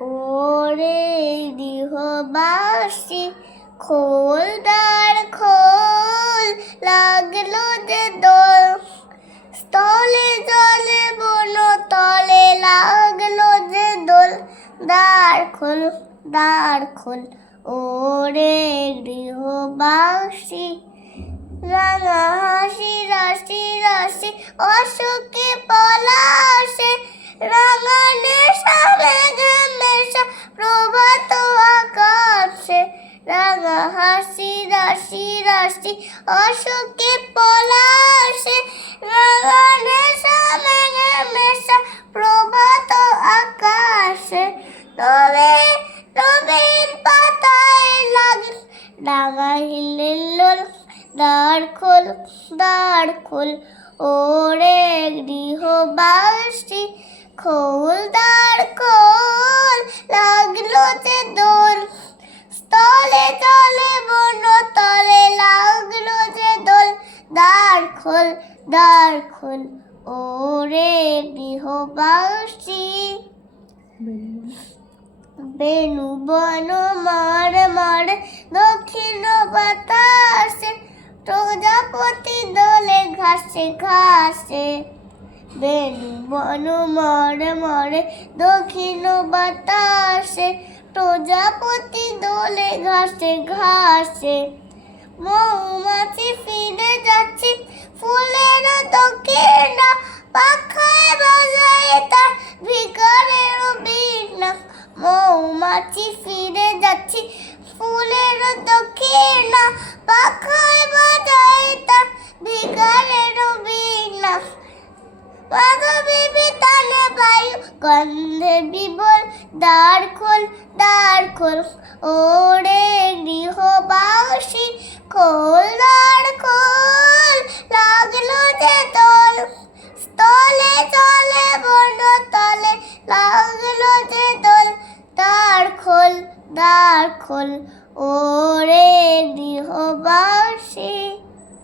ওরে গৃহবাসী খোল দ্বার খোল, লাগলো যে দোল, স্থলে জলে বন তলে লাগলো যে দোল। দ্বার খোল দ্বার খোল, ওরে গৃহবাসী। রাঙা হাসি রাশি রাশি অশোকে পলাশে, রাঙা নেশা মেঘে মেশা প্রভাত আকাশে। রাঙা হাসি রাশি রাশি অশোকে পলাশে, রাঙা নেশা মেঘে মেশা প্রভাত আকাশে। তবে নবীন পাতায় লাগে ডাঙা হিল্লোল। দ্বার খোল দ্বার খোল, ওরে গৃহবাসী খোল দ্বার খোল, লাগলো যে দোল, স্থলে জলে বন তলে লাগলো যে দোল। দ্বার খোল দ্বার খোল, ওরে গৃহবাসী। বেনু বন মার মার দক্ষিণ বাতাসে, প্রজাপতি দোলে ঘাসে ঘাসে। বেনু বন মার মার দক্ষিণ বাতাসে, প্রজাপতি দোলে ঘাসে ঘাসে। মৌমাছি ফিরে যাচ্ছে ফুলের দক্ষিণা, পাখায় বাজায় তার ভিখারির বীণা। মৌমাছি ফিরে যাচ্ছে ফুলের দক্ষিণা, পাখায় বাজায় তার ভিখারির বীণা। মাধবী বিতানে বায়ু গন্ধে বিবল, দ্বার খোল দ্বার খোল, ওরে গৃহবাসী খোল দ্বার খোল, লাগলো যে দোল, স্থলে জলে বন তলে লাগলো যে দোল। দ্বার খোল দ্বার খোল, ওরে গৃহবাসী।